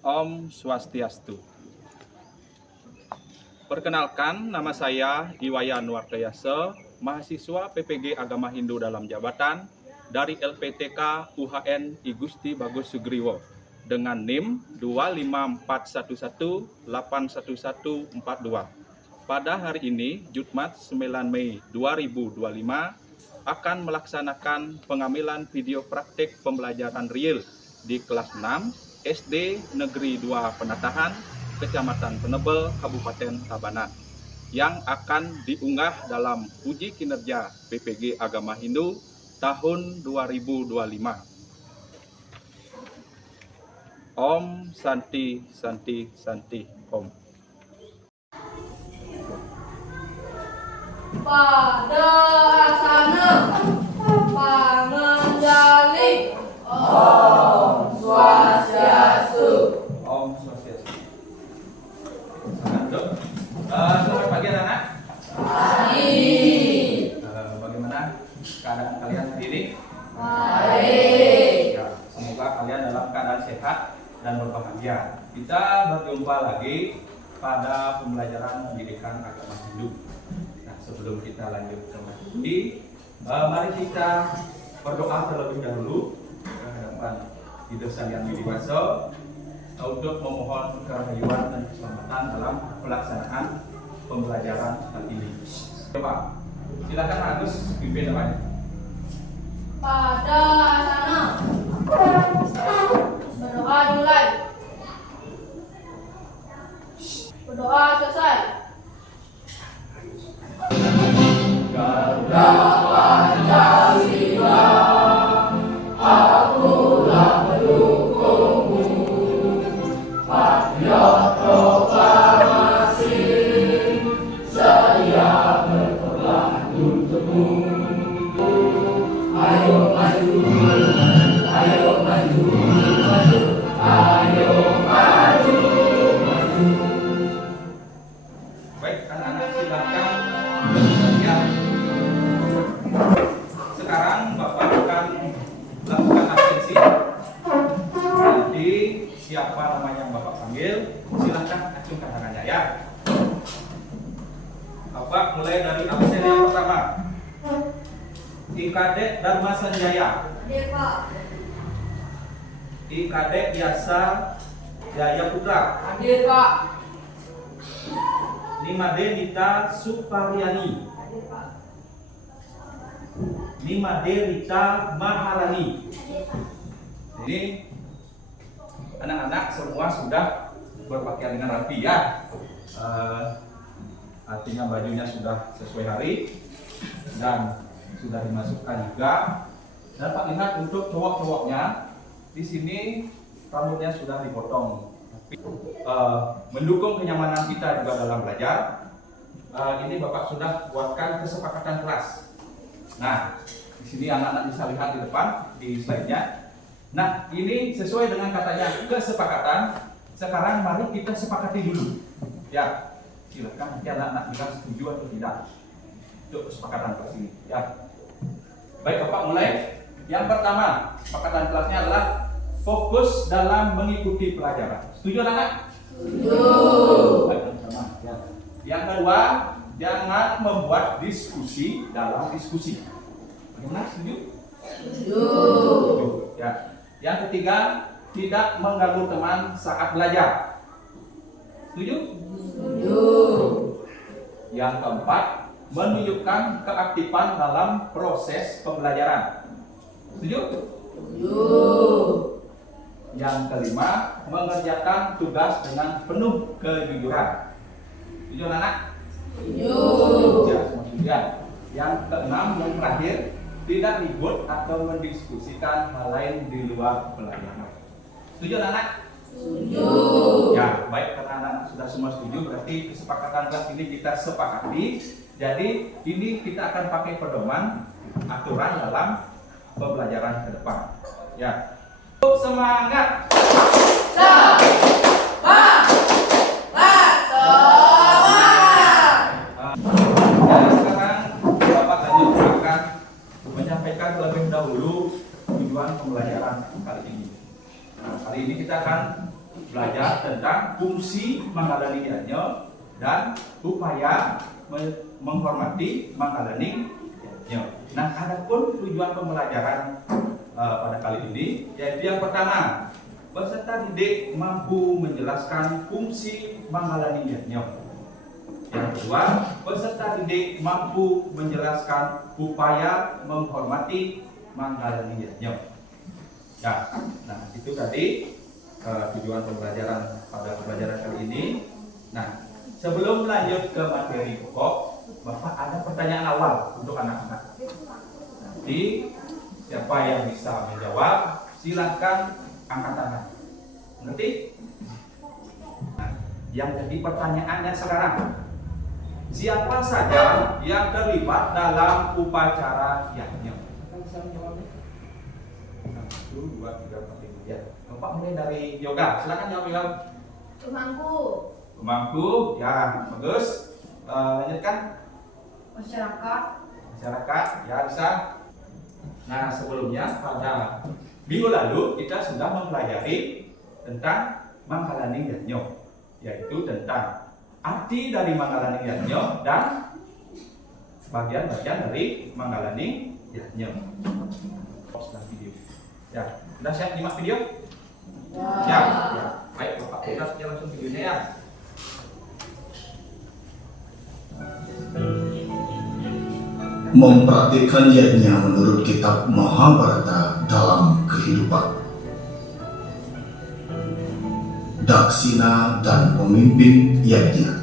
Om Swastiastu. Perkenalkan, nama saya Iwayan Wardayase, mahasiswa PPG Agama Hindu dalam Jabatan dari LPTK UHN I Gusti Bagus Sugriwo dengan NIM 25411811142. Pada hari ini, Jumat 9 Mei 2025, akan melaksanakan pengambilan video praktik pembelajaran real di kelas 6 SD Negeri 2 Penatahan, Kecamatan Penebel, Kabupaten Tabanan, yang akan diunggah dalam uji kinerja PPG Agama Hindu tahun 2025. Om Santi Santi Santi Om. Pada asana pangenjali Om Swastiastu. Om Swastiastu. Selamat pagi anak-anak. Pagi. Bagaimana keadaan kalian hari ini? Baik. Ya, semoga kalian dalam keadaan sehat dan berbahagia. Kita berjumpa lagi pada pembelajaran pendidikan agama Hindu. Nah, sebelum kita lanjut ke materi, mari kita berdoa terlebih dahulu ke hadapan Hidup Yang Widiwasa untuk memohon kerahayuan dan keselamatan dalam pelaksanaan pembelajaran kali ini. Coba, silakan Agus pimpin doanya. Pada asana berdoa dimulai. Berdoa selesai. Ganda Pancasila, akulah pendukungmu. Patriot proklamasi, saya berkorban untukmu. Ayo maju, ayo maju, maju, ayo maju, maju. Baik, anak-anak silakan ya. Sekarang Bapak akan lakukan absensi. Jadi siapa namanya yang Bapak panggil, silakan acungkan tangannya ya. Bapak mulai dari absen yang pertama. IKD Dharma Sanjaya, Hadir Pak. IKD Yasa Jaya Putra, Hadir Pak. Nimade Nita Suparyani, Hadir Pak. Nimade Rita Maharani. Ini anak-anak semua sudah berpakaian dengan rapi ya. Artinya bajunya sudah sesuai hari dan sudah dimasukkan juga. Dapat lihat untuk cowok-cowoknya di sini rambutnya sudah dipotong. Mendukung kenyamanan kita juga dalam belajar. Ini Bapak sudah buatkan kesepakatan kelas. Nah, di sini anak-anak bisa lihat di depan di slide-nya. Nah, ini sesuai dengan katanya kesepakatan. Sekarang mari kita sepakati dulu. Ya, silakan nanti anak-anak bilang setuju atau tidak untuk kesepakatan kelas ini. Ya. Baik, Bapak mulai. Yang pertama, kesepakatan kelasnya adalah fokus dalam mengikuti pelajaran. Setuju anak-anak? Setuju. Baik, sama. Ya. Yang kedua, jangan membuat diskusi dalam diskusi. Bagaimana? Setuju? Setuju. Ya. Yang ketiga, tidak mengganggu teman saat belajar. Setuju? Setuju. Yang keempat, menunjukkan keaktifan dalam proses pembelajaran. Setuju? Setuju. Yang kelima, mengerjakan tugas dengan penuh kejujuran. Setuju anak? Setuju. Ya, semua setuju. Yang keenam, yang terakhir, tidak ribut atau mendiskusikan hal lain di luar pelajaran. Setuju anak? Setuju. Ya, baik, karena anak sudah semua setuju, berarti kesepakatan kelas ini kita sepakati. Jadi ini kita akan pakai pedoman aturan dalam pembelajaran ke depan. Ya, semangat. Semangat. Dan sekarang Bapak lanjut akan menyampaikan terlebih dahulu tujuan pembelajaran kali ini. Nah, kali ini kita akan belajar tentang fungsi mangkalani yanyo dan upaya menghormati mangkalani yanyo. Nah, adapun tujuan pembelajaran pada kali ini yaitu yang pertama, peserta didik mampu menjelaskan fungsi mangkalani yanyo. Yang kedua, peserta didik mampu menjelaskan upaya menghormati mangkalani yanyo. Ya, nah itu tadi tujuan pembelajaran pada pembelajaran kali ini. Nah, sebelum lanjut ke materi pokok, Bapak ada pertanyaan awal untuk anak-anak. Nanti siapa yang bisa menjawab, silakan angkat tangan. Ngerti? Nah, yang jadi pertanyaannya sekarang, siapa saja yang terlibat dalam upacara yanyo? Bisa menjawabnya? 1, 2, 3, 4, 5. Ya. Bapak mulai dari yoga. Silakan jawab yoga. Pemangku. Pemangku, ya bagus. Lanjutkan. Masyarakat. Masyarakat, ya bisa. Nah, sebelumnya pada minggu lalu kita sudah mempelajari tentang mangkalani yanyo, yaitu tentang arti dari mangkalani yanyo dan bagian-bagian dari mangkalani yanyo. Pause video. Ya, sudah siap nyimak video? Ya. Ya. Baik, Bapak kita saja langsung videonya ya. Mempraktikkan yajna menurut kitab Mahabharata dalam kehidupan. Daksina dan pemimpin yajna.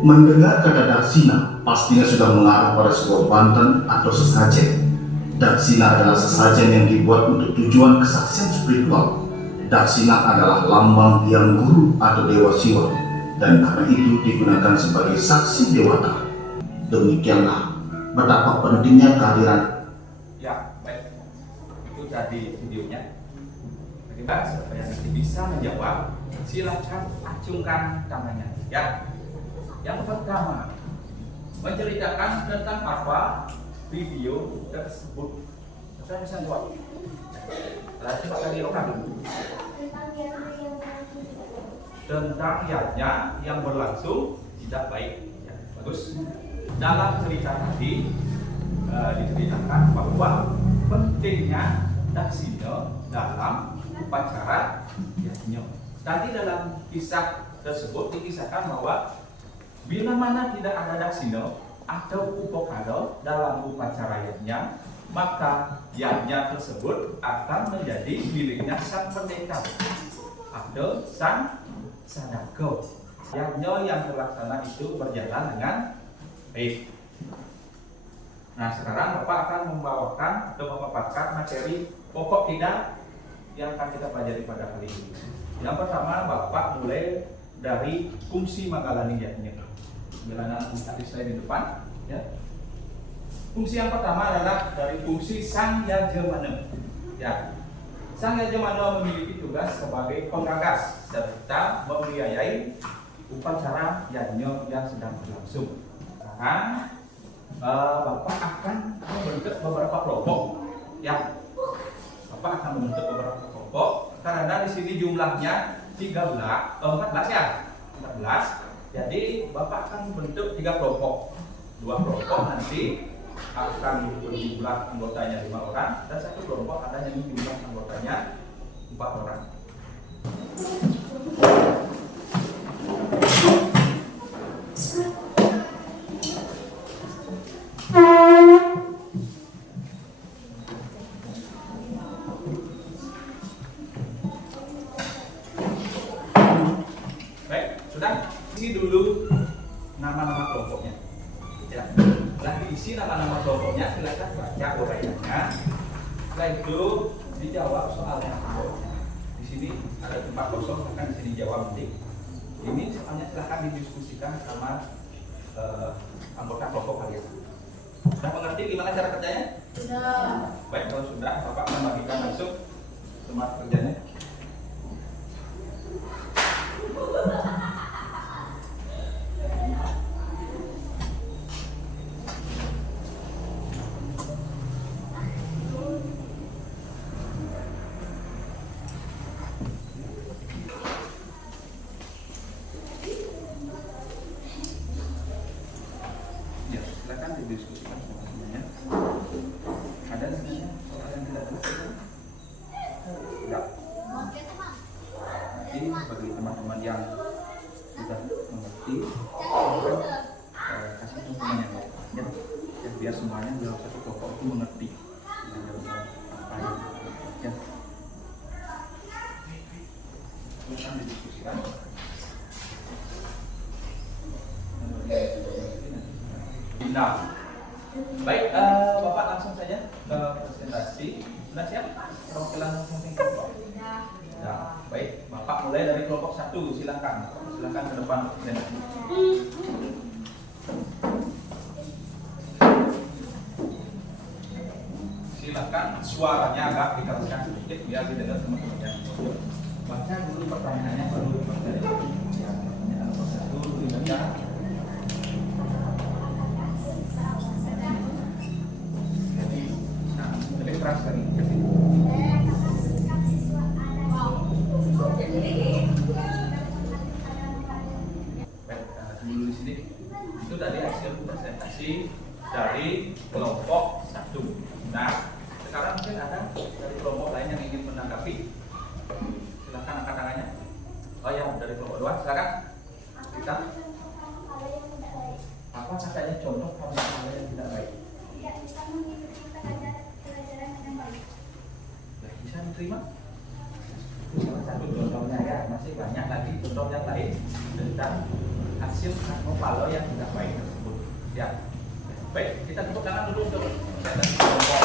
Mendengar kata daksina, pastinya sudah mengarah pada sebuah banten atau sesajen. Daksina adalah sesajen yang dibuat untuk tujuan kesaksian spiritual. Daksina adalah lambang yang guru atau dewa siwa, dan karena itu digunakan sebagai saksi dewata. Demikianlah betapa pentingnya kehadiran. Ya, baik. Itu tadi videonya. Bagaimana supaya nanti bisa menjawab? Silakan acungkan tangannya. Ya. Yang pertama, menceritakan tentang apa video tersebut. Saya bisa jawab. Coba lagi orang dulu. Tentang yajna yang berlangsung tidak baik. Ya, bagus. Dalam cerita tadi diceritakan bahwa pentingnya daksina dalam upacara yanyo. Tadi dalam kisah tersebut dikisahkan bahwa bila mana tidak ada daksina atau upokado dalam upacara yajna, maka yajna tersebut akan menjadi miliknya sang pendeta atau sang sadako. Yajna yang terlaksana itu berjalan dengan baik. Nah, sekarang Bapak akan membawakan atau memaparkan materi pokok kita yang akan kita pelajari pada kali ini. Yang pertama, Bapak mulai dari fungsi mangkalani yanyo. Bilangan tadi saya di depan, ya. Fungsi yang pertama adalah dari fungsi sang yajamana. Ya. Sang yajamana memiliki tugas sebagai penggagas serta membiayai upacara yanyo yang sedang berlangsung. Sekarang Bapak akan membentuk beberapa kelompok. Ya. Bapak akan membentuk beberapa kelompok karena di sini jumlahnya 14 ya. 14. Jadi Bapak akan membentuk 3 kelompok. 2 kelompok nanti akan berjumlah anggotanya 5 orang dan 1 kelompok ada yang jumlah anggotanya 4 orang. Baik, sudah isi dulu nama-nama kelompoknya. Ya, setelah diisi nama-nama kelompoknya, silakan baca uraiannya. Setelah itu dijawab soalnya. Di sini ada tempat kosong, akan di sini jawab nanti. Ini soalnya silakan didiskusikan sama anggota kelompok kalian. Sudah mengerti gimana cara kerjanya? Sudah. Baik, kalau sudah, Bapak membagikan langsung tempat kerjanya. diskusikan semuanya. Ada sebenarnya soal yang tidak selesai? Tidak. Jadi bagi teman-teman yang sudah mengerti, kasih contohnya ya, biar semuanya dalam satu kelompok itu mengerti apa yang ya. Silakan didiskusikan. Nah, baik, Bapak langsung saja ke presentasi. Sudah siap? Perwakilan masing-masing kelompok. Nah, baik, Bapak mulai dari kelompok 1, silakan ke depan presentasi. Silakan suaranya agak dikeraskan sedikit biar didengar teman-teman yang baca dulu pertanyaannya baru dibaca. Ya, pertanyaan nomor 1 dulu dibaca. Nah, lebih keras lagi. Dulu di sini itu tadi hasil presentasi dari kelompok 1. Nah, sekarang mungkin ada dari kelompok lain yang ingin menanggapi. Silakan angkat tangannya. Oh ya, dari kelompok 2, silakan. Kita apa katanya contoh hal yang tidak baik? Tidak bisa mengikuti pelajaran yang baik. Bisa diterima? Itu salah satu contohnya ya, masih banyak lagi contoh yang lain tentang hasil kalau yang tidak baik tersebut. Ya, baik, kita tepuk tangan dulu untuk presentasi kelompok.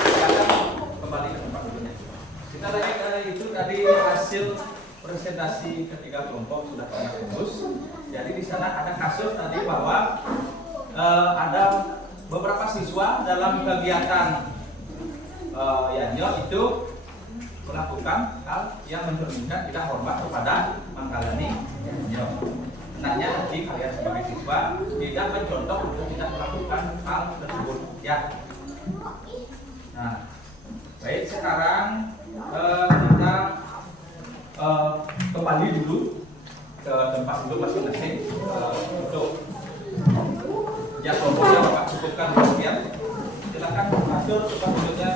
Silakan kembali ke tempat duduknya. Kita lihat itu tadi hasil presentasi ketiga kelompok sudah sangat bagus. Jadi di sana ada kasus tadi bahwa ada beberapa siswa dalam kegiatan Yanyo itu melakukan hal yang mencerminkan tidak hormat kepada Mangkalani Yanyo. Hendaknya nanti kalian sebagai siswa tidak mencontoh untuk tidak melakukan hal tersebut ya. Nah, baik, sekarang kita kembali dulu ke tempat duduk masing-masing untuk ya kelompoknya Bapak cukupkan sekian. Silakan atur tempat duduknya.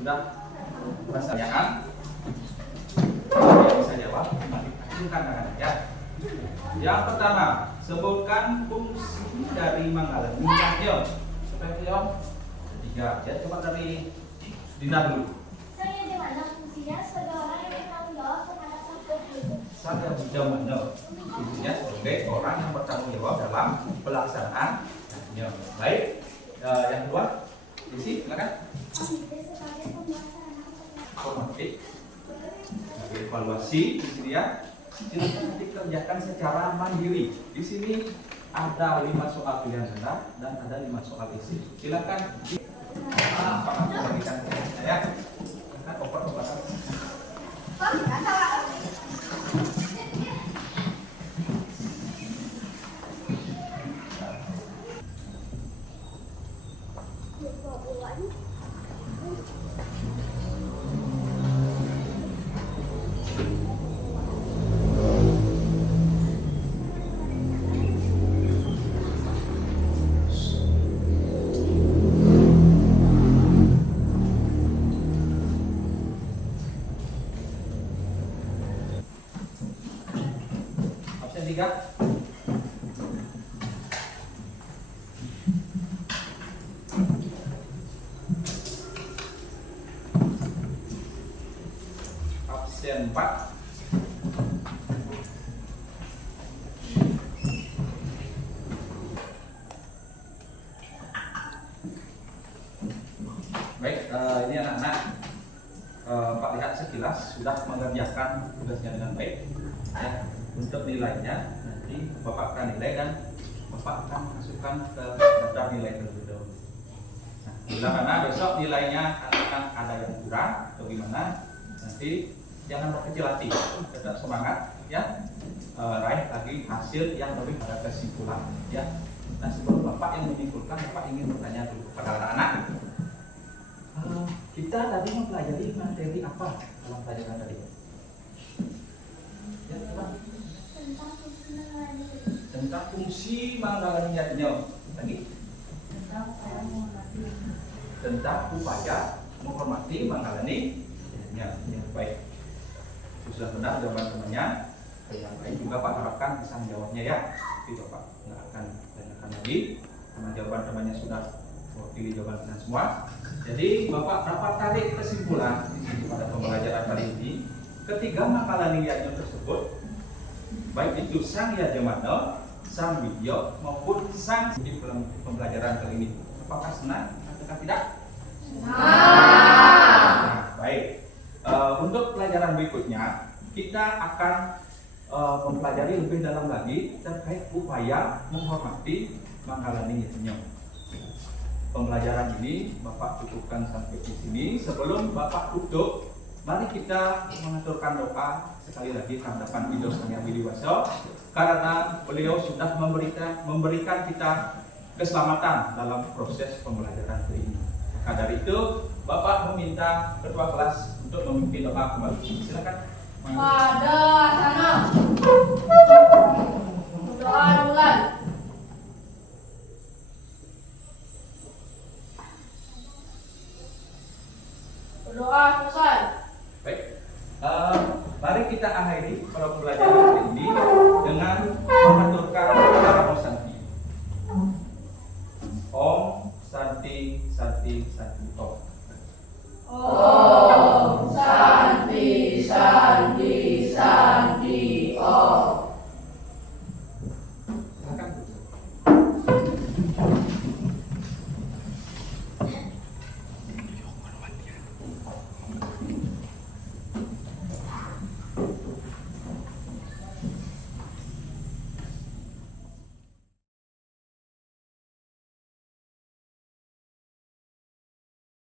Sudah pertanyaan yang bisa jawab, acungkan tangannya ya. Yang pertama, sebutkan fungsi dari Mangkalani Yanyo. Supaya jawab ketiga. Ya, coba dari Dina dulu. Saya di mana fungsinya sebagai orang yang bertanggung jawab terhadap satu hidup. Saya Budamanyo. Fungsinya sebagai orang yang bertanggung jawab dalam pelaksanaan Yanyo. Baik. Yang kedua, Desi, silakan. Sebagai pemelaksana Formatif, evaluasi di sini ya. Silakan dikerjakan secara mandiri. Di sini ada 5 soal pilihan ganda dan ada 5 soal isi. Silakan apakah memberikan saya? Silakan oper-operan. Absen 3. Absen 4. jelas sudah mengerjakan tugasnya dengan baik. Ya, untuk nilainya nanti Bapak akan nilai dan Bapak akan masukkan ke daftar nilai terlebih dahulu. Nah, bila mana besok nilainya akan ada yang kurang atau gimana, nanti jangan berkecil hati, tetap semangat ya, raih lagi hasil yang lebih pada kesimpulan ya. Nah, sebelum Bapak yang menyimpulkan, Bapak ingin bertanya dulu kepada anak-anak. Kita tadi mempelajari materi apa dalam pelajaran tadi? Ya, coba. Tentang fungsi manggalan niatnya. Lagi? Tentang upaya menghormati manggalani niatnya. Ya, baik. Sudah benar jawaban temannya. Yang lain juga Pak harapkan bisa menjawabnya ya. Tapi Bapak nggak akan tanyakan lagi karena jawaban temannya sudah mewakili jawaban kita semua. Jadi Bapak dapat tarik kesimpulan di sini pada pembelajaran kali ini, ketiga makalah nilainya tersebut, baik itu sang yajamana, sang video maupun sang di pembelajaran kali ini, apakah senang atau tidak? Nah, baik. Untuk pelajaran berikutnya kita akan mempelajari lebih dalam lagi terkait upaya menghormati makalah nilainya. Pembelajaran ini Bapak cukupkan sampai di sini. Sebelum Bapak tutup, mari kita mengaturkan doa sekali lagi kehadapan Idols Sang Hyang Widiwasa, karena beliau sudah memberikan kita keselamatan dalam proses pembelajaran ini. Maka dari itu Bapak meminta ketua kelas untuk memimpin doa kembali. Silakan. Pada sana. Doa bulan. Berdoa selesai. Baik, mari kita akhiri